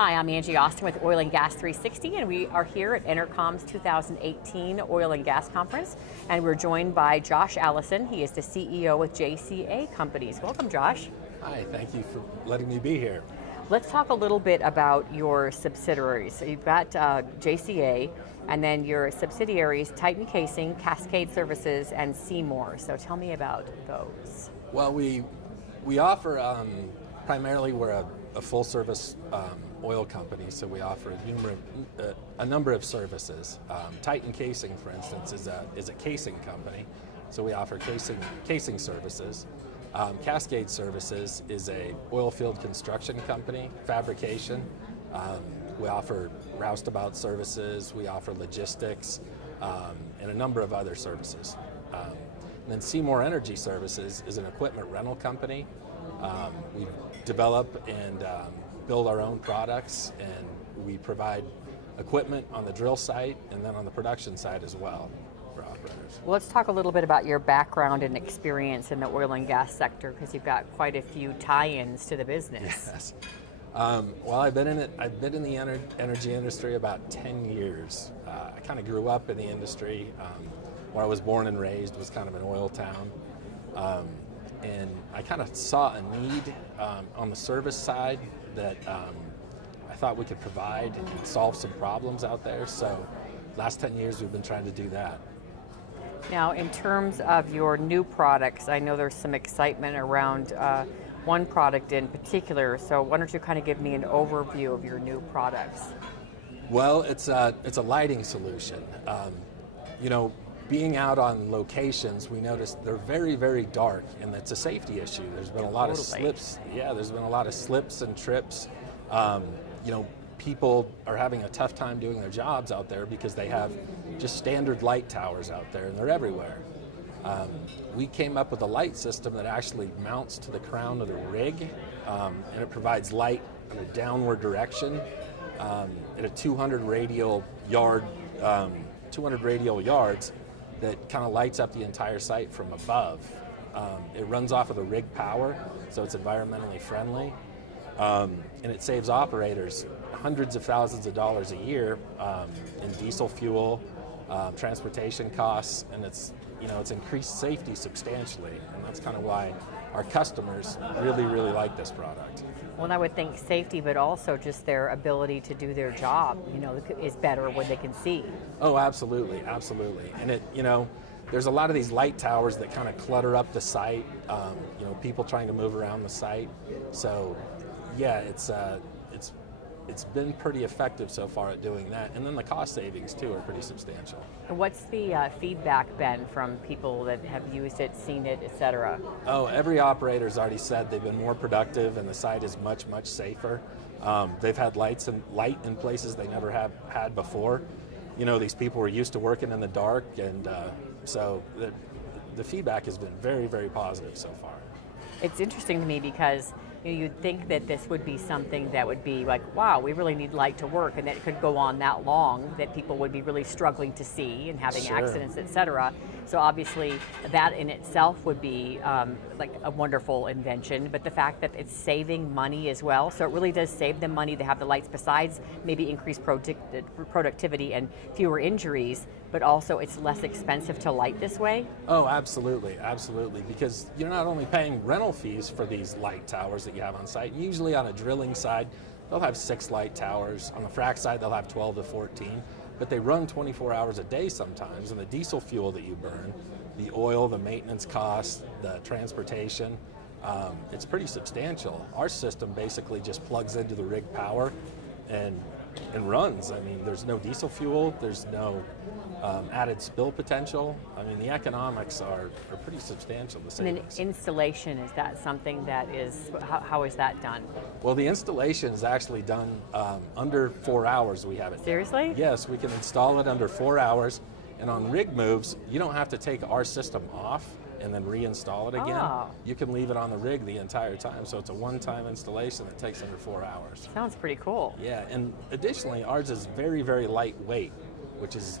Hi, I'm Angie Austin with Oil and Gas 360, and we are here at EnerCom's 2018 Oil and Gas Conference, and we're joined by Josh Allison. He is the CEO with JCA Companies. Welcome, Josh. Hi, thank you for letting me be here. Let's talk a little bit about your subsidiaries. So you've got JCA, and then your subsidiaries, Titan Casing, Cascade Services, and Seymour. So tell me about those. Well, we offer, primarily we're a full service oil company, so we offer a number of services. Titan Casing, for instance, is a casing company, so we offer casing services. Cascade Services is a oilfield construction company, fabrication. We offer roustabout services, we offer logistics, and a number of other services. And then Seymour Energy Services is an equipment rental company. We develop and build our own products, and we provide equipment on the drill site and then on the production side as well for operators. Well, let's talk a little bit about your background and experience in the oil and gas sector, because you've got quite a few tie-ins to the business. Yes. Well, I've been in the energy industry about 10 years. I kind of grew up in the industry. Where I was born and raised was kind of an oil town. And I kind of saw a need on the service side that I thought we could provide and solve some problems out there. So last 10 years we've been trying to do that. Now, in terms of your new products, I know there's some excitement around one product in particular. So why don't you kind of give me an overview of your new products? Well, it's a lighting solution. Being out on locations, we noticed they're very, very dark, and it's a safety issue. There's been a lot of slips. Yeah, there's been a lot of slips and trips. People are having a tough time doing their jobs out there because they have just standard light towers out there, and they're everywhere. We came up with a light system that actually mounts to the crown of the rig, and it provides light in a downward direction at a 200 radial yards. That kind of lights up the entire site from above. It runs off of the rig power, so it's environmentally friendly, and it saves operators hundreds of thousands of dollars a year in diesel fuel, transportation costs, and it's increased safety substantially, and that's kind of why our customers really, really like this product. Well, I would think safety, but also just their ability to do their job, is better when they can see. Oh, absolutely, absolutely. And there's a lot of these light towers that kind of clutter up the site. People trying to move around the site. So, yeah, it's been pretty effective so far at doing that. And then the cost savings too are pretty substantial. And what's the feedback been from people that have used it, seen it, etc.? Oh, every operator's already said they've been more productive and the site is much, much safer. They've had light in places they never have had before. These people were used to working in the dark, and so the feedback has been very, very positive so far. It's interesting to me because you'd think that this would be something that would be like, wow, we really need light to work, and that it could go on that long, that people would be really struggling to see and having accidents, etc. So obviously that in itself would be like a wonderful invention, but the fact that it's saving money as well, so it really does save them money to have the lights, besides maybe increased productivity and fewer injuries, but also it's less expensive to light this way? Oh, absolutely, absolutely, because you're not only paying rental fees for these light towers that you have on site. Usually on a drilling side, they'll have 6 light towers. On the frac side, they'll have 12 to 14, but they run 24 hours a day sometimes, and the diesel fuel that you burn, the oil, the maintenance costs, the transportation, it's pretty substantial. Our system basically just plugs into the rig power and runs. I mean, there's no diesel fuel, there's no added spill potential. I mean, the economics are pretty substantial. The savings. And then installation, is that something that is, how is that done? Well, the installation is actually done under 4 hours. We have it. Seriously? Yes, we can install it under 4 hours. And on rig moves, you don't have to take our system off and then reinstall it again. Oh. You can leave it on the rig the entire time. So it's a one-time installation that takes under 4 hours. Sounds pretty cool. Yeah, and additionally, ours is very, very lightweight, which is,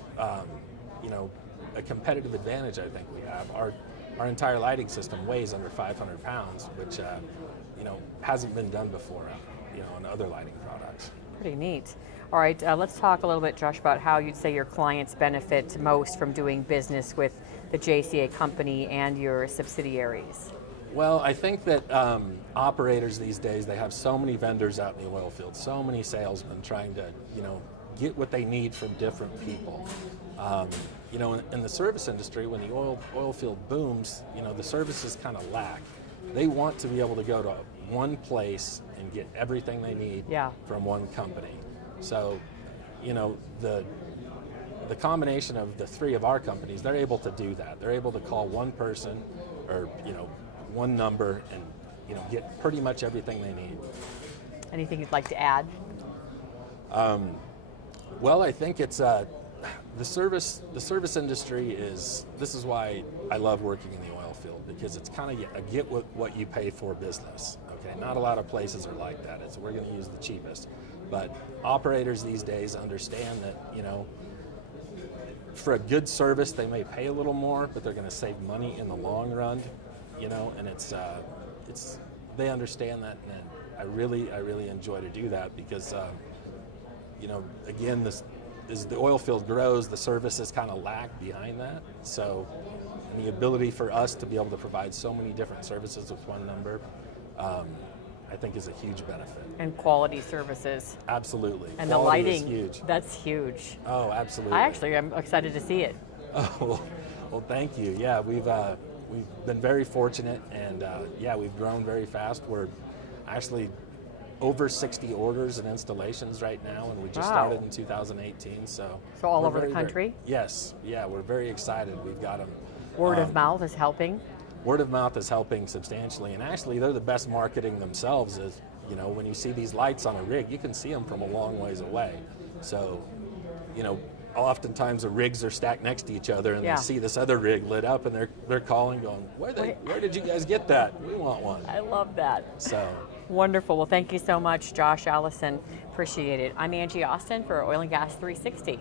a competitive advantage I think we have. Our entire lighting system weighs under 500 pounds, which, hasn't been done before, on other lighting products. Pretty neat. All right, let's talk a little bit, Josh, about how you'd say your clients benefit most from doing business with the JCA company and your subsidiaries. Well, I think that operators these days, they have so many vendors out in the oil field, so many salesmen trying to, get what they need from different people. In the service industry, when the oil field booms, the services kind of lack. They want to be able to go to one place and get everything they need from one company. So, the combination of the three of our companies, they're able to do that. They're able to call one person or, one number and, get pretty much everything they need. Anything you'd like to add? Well, I think it's the service industry this is why I love working in the oil field, because it's kind of a get what you pay for business. Okay, not a lot of places are like that. We're going to use the cheapest. But operators these days understand that, for a good service, they may pay a little more, but they're going to save money in the long run, and they understand that, and I really enjoy to do that because, again, as the oil field grows, the services kind of lag behind that. So, and the ability for us to be able to provide so many different services with one number, I think is a huge benefit. And quality services. Absolutely. And quality the lighting, is huge. That's huge. Oh, absolutely. I'm excited to see it. Oh, well, thank you. Yeah, we've been very fortunate, and we've grown very fast. We're actually over 60 orders and installations right now, and we just started in 2018. So all over the country? Yes. Yeah, we're very excited. We've got them. Word of mouth is helping? Word of mouth is helping substantially, and actually they're the best marketing themselves. Is when you see these lights on a rig, you can see them from a long ways away. So, oftentimes the rigs are stacked next to each other, and they see this other rig lit up, and they're calling, going, "Where did you guys get that? We want one." I love that. So wonderful. Well, thank you so much, Josh, Allison. Appreciate it. I'm Angie Austin for Oil and Gas 360.